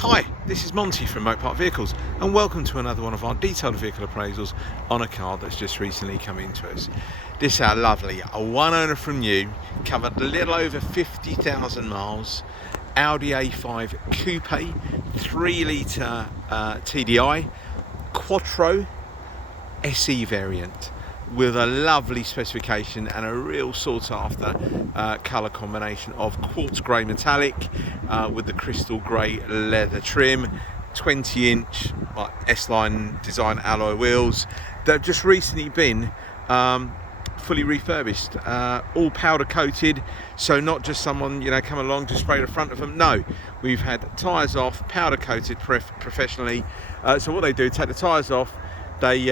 Hi, this is Monty from Mopar Vehicles and welcome to another one of our detailed vehicle appraisals on a car that's just recently come into us. This is our lovely, a one owner from new, covered a little over 50,000 miles, Audi A5 Coupe, 3 litre TDI, Quattro SE variant with a lovely specification and a real sought after colour combination of quartz grey metallic with the crystal grey leather trim, 20-inch S-line design alloy wheels that have just recently been fully refurbished, all powder coated, so not just someone come along to spray the front of them. No, we've had tyres off, powder coated professionally. So what they do, take the tyres off, they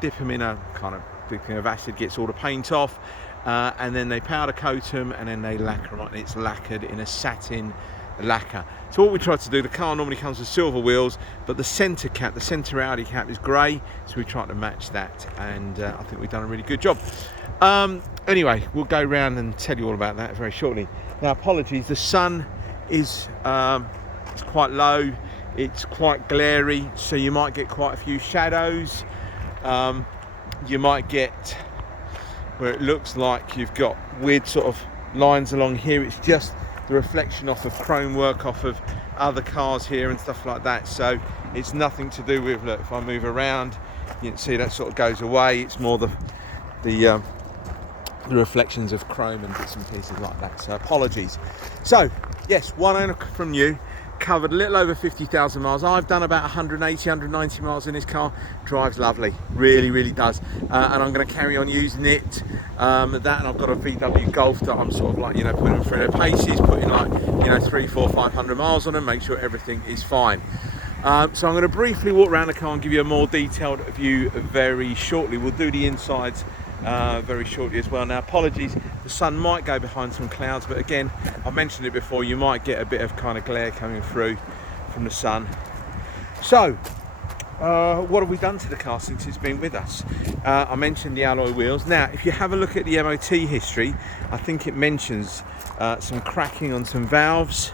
dip them in a kind of thing of acid, gets all the paint off, and then they powder coat them and then they lacquer on it. It's lacquered in a satin lacquer. So what we try to do, the car normally comes with silver wheels, but the centre cap, the centre Audi cap is grey, so we try to match that, and I think we've done a really good job. Anyway, we'll go round and tell you all about that very shortly. Now, apologies, the sun is it's quite low, it's quite glary, so you might get quite a few shadows. You might get where it looks like you've got weird sort of lines along here. It's just the reflection off of chrome work off of other cars here and stuff like that, so it's nothing to do with, look, if I move around you can see that sort of goes away. It's more the reflections of chrome and bits and pieces like that, so apologies. So yes, one owner from new, covered a little over 50,000 miles. I've done about 180, 190 miles in this car. Drives lovely, really does. And I'm going to carry on using it. That, and I've got a VW Golf that I'm sort of like, putting them through their paces, putting like, 300, 400, 500 miles on them, make sure everything is fine. So I'm going to briefly walk around the car and give you a more detailed view very shortly. We'll do the insides very shortly as well. Now, apologies, the sun might go behind some clouds, but again, I mentioned it before, you might get a bit of kind of glare coming through from the sun. So what have we done to the car since it's been with us? I mentioned the alloy wheels. Now, if you have a look at the MOT history, I think it mentions some cracking on some valves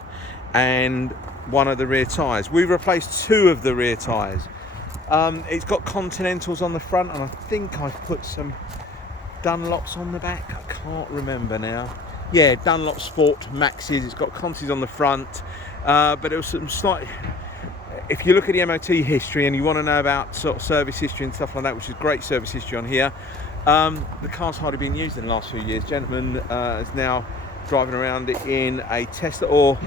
and one of the rear tyres. We've replaced 2 of the rear tyres. It's got Continentals on the front, and I think I've put some Dunlops on the back. I can't remember now. Yeah, Dunlop Sport Maxes. It's got Contis on the front, but it was some slight. If you look at the MOT history and you want to know about sort of service history and stuff like that, which is great service history on here, the car's hardly been used in the last few years. Gentleman is now driving around in a Tesla, or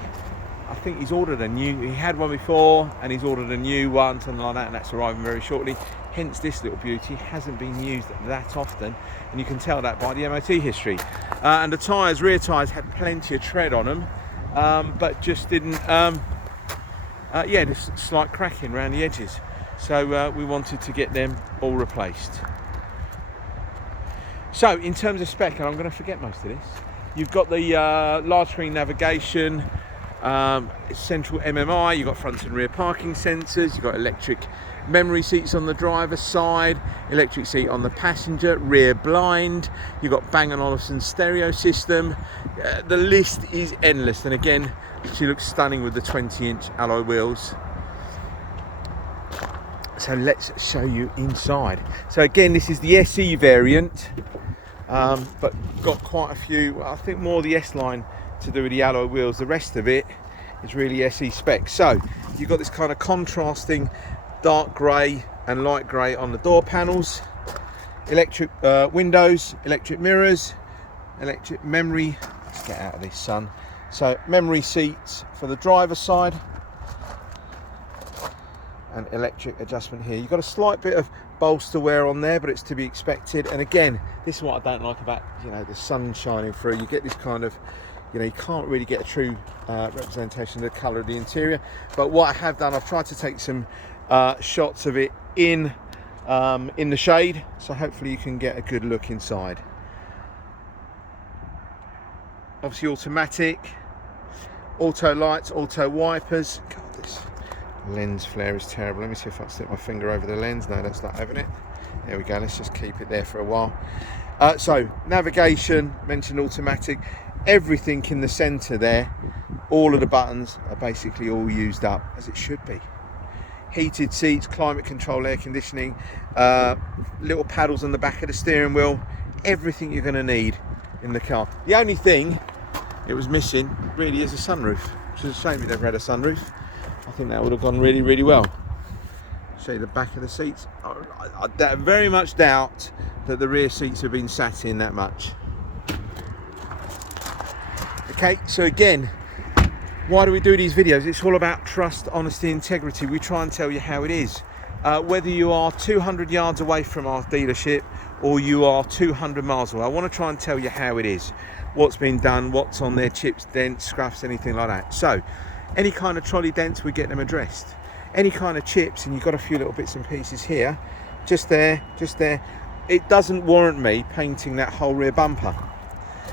I think he's ordered a new, he had one before and he's ordered a new one, something like that, and that's arriving very shortly. Hence this little beauty hasn't been used that often, and you can tell that by the MOT history. And the tyres, rear tyres, had plenty of tread on them, but just didn't, yeah, just slight cracking around the edges. So we wanted to get them all replaced. So in terms of spec, and I'm going to forget most of this, you've got the large screen navigation, central MMI, you've got front and rear parking sensors, you've got electric memory seats on the driver's side, electric seat on the passenger, rear blind, you've got Bang & Olufsen stereo system. The list is endless, and again, she looks stunning with the 20-inch alloy wheels. So let's show you inside. So again, this is the SE variant, but got quite a few, I think more the S-line to do with the alloy wheels. The rest of it is really SE spec. So you've got this kind of contrasting dark grey and light grey on the door panels, electric windows, electric mirrors, electric memory, let's get out of this sun, so memory seats for the driver's side, and electric adjustment here. You've got a slight bit of bolster wear on there, but it's to be expected. And again, this is what I don't like about the sun shining through. You get this kind of, you can't really get a true representation of the colour of the interior. But what I have done, I've tried to take some shots of it in the shade, so hopefully you can get a good look inside. Obviously automatic, auto lights, auto wipers. God, this lens flare is terrible. Let me see if I can stick my finger over the lens. No, that's not having it. There we go, let's just keep it there for a while. So navigation, mentioned automatic. everything in the center there, all of the buttons are basically all used up, as it should be. Heated seats, climate control, air conditioning, little paddles on the back of the steering wheel, everything you're going to need in the car. The only thing it was missing really is a sunroof, which is a shame it never had a sunroof. I think that would have gone really, really well. Show you the back of the seats. I very much doubt that the rear seats have been sat in that much. Okay, so again, why do we do these videos? It's all about trust, honesty, integrity. We try and tell you how it is. Whether you are 200 yards away from our dealership or you are 200 miles away, I want to try and tell you how it is, what's been done, what's on there, chips, dents, scuffs, anything like that. So any kind of trolley dents, we get them addressed. Any kind of chips, and you've got a few little bits and pieces here, just there, it doesn't warrant me painting that whole rear bumper.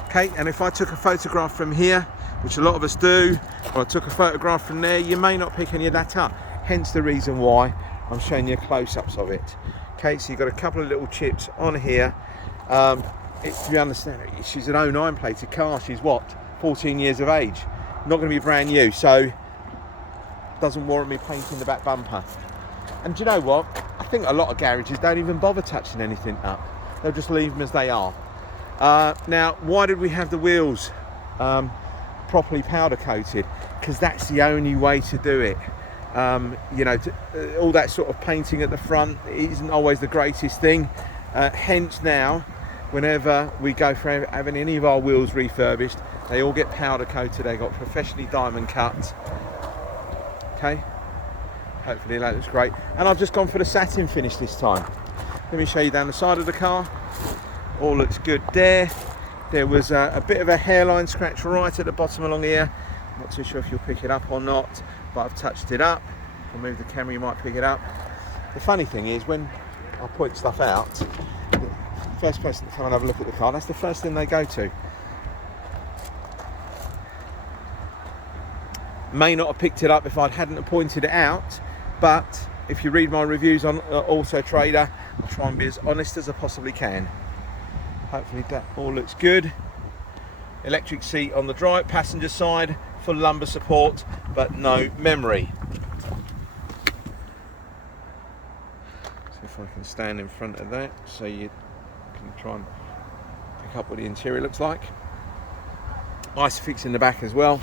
Okay, and if I took a photograph from here, which a lot of us do, or I took a photograph from there, you may not pick any of that up. Hence the reason why I'm showing you close-ups of it. Okay, so you've got a couple of little chips on here. You understand, she's an 09 plated car. She's what, 14 years of age. Not going to be brand new, so doesn't warrant me painting the back bumper. And do you know what? I think a lot of garages don't even bother touching anything up. They'll just leave them as they are. Now, why did we have the wheels properly powder coated? Because that's the only way to do it. You know, all that sort of painting at the front isn't always the greatest thing. Hence now, whenever we go for having any of our wheels refurbished, they all get powder coated. They got professionally diamond cut. Okay, hopefully that looks great. And I've just gone for the satin finish this time. Let me show you down the side of the car. All looks good there. There was a bit of a hairline scratch right at the bottom along here. I'm not too sure if you'll pick it up or not, but I've touched it up. If I move the camera, you might pick it up. The funny thing is, when I point stuff out, the first person to come and have a look at the car, that's the first thing they go to. May not have picked it up if I hadn't pointed it out, but if you read my reviews on Auto Trader, I'll try and be as honest as I possibly can. Hopefully that all looks good. Electric seat on the drive passenger side, full lumbar support, but no memory. See if I can stand in front of that so you can try and pick up what the interior looks like. Isofix in the back as well.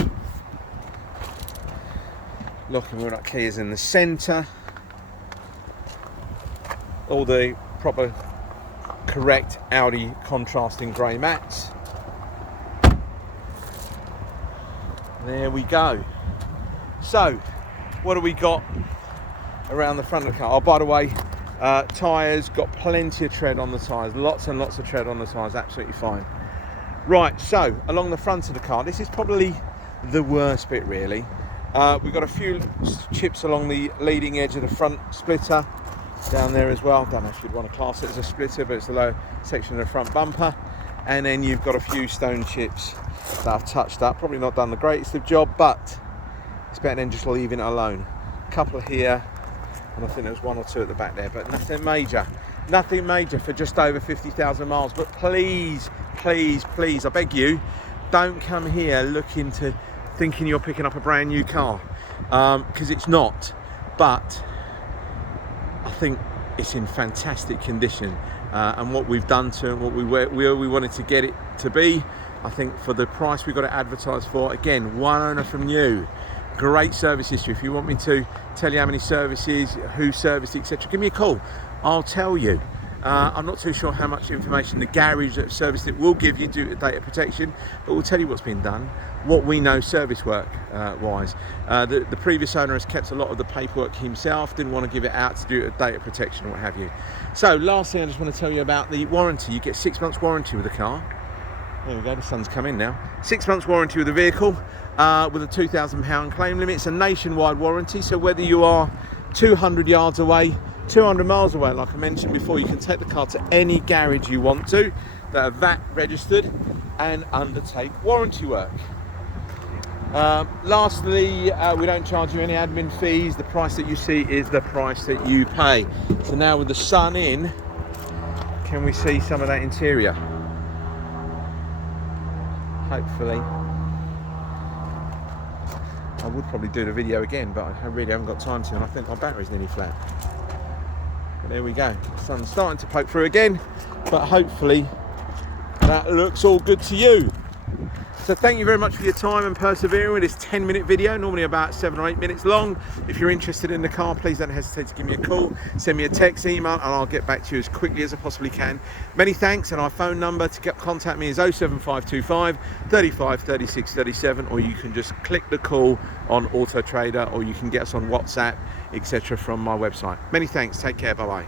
Lock and wheel keys in the centre. All the proper correct Audi contrasting grey mats. There we go. So what do we got around the front of the car? Oh, by the way, tyres, got plenty of tread on the tyres, lots and lots of tread on the tyres, absolutely fine. Right, so along the front of the car, this is probably the worst bit really. We've got a few chips along the leading edge of the front splitter down there as well. Don't know if you'd want to class it as a splitter, but it's the lower section of the front bumper. And then you've got a few stone chips that I've touched up. Probably not done the greatest of job, but it's better than just leaving it alone. A couple here, and I think there was one or two at the back there, but nothing major. Nothing major for just over 50,000 miles. But please, please, please, I beg you, don't come here thinking you're picking up a brand new car, because it's not. But I think it's in fantastic condition, and what we've done to it, what we wanted to get it to be, I think for the price we got it advertised for, again, one owner from new, great service history. If you want me to tell you how many services, who serviced, etc., give me a call, I'll tell you. I'm not too sure how much information the garage that serviced it will give you due to data protection, but we'll tell you what's been done, what we know service work wise. The previous owner has kept a lot of the paperwork himself, didn't want to give it out due to data protection or what have you. So last thing I just want to tell you about the warranty. You get 6 months warranty with the car. There we go, the sun's come in now. 6 months warranty with the vehicle, with a £2,000 claim limit. It's a nationwide warranty, so whether you are 200 yards away, 200 miles away, like I mentioned before, you can take the car to any garage you want to that are VAT registered and undertake warranty work. Lastly, we don't charge you any admin fees. The price that you see is the price that you pay. So now with the sun in, can we see some of that interior? hopefully, I would probably do the video again, but I really haven't got time to, and I think my battery's nearly flat. But there we go. The sun's starting to poke through again, but hopefully that looks all good to you. So thank you very much for your time and persevering with this 10-minute video, normally about 7 or 8 minutes long. If you're interested in the car, please don't hesitate to give me a call, send me a text, email, and I'll get back to you as quickly as I possibly can. Many thanks, and our phone number to contact me is 07525 35 36 37, or you can just click the call on Auto Trader, or you can get us on WhatsApp, etc. from my website. Many thanks, take care, bye-bye.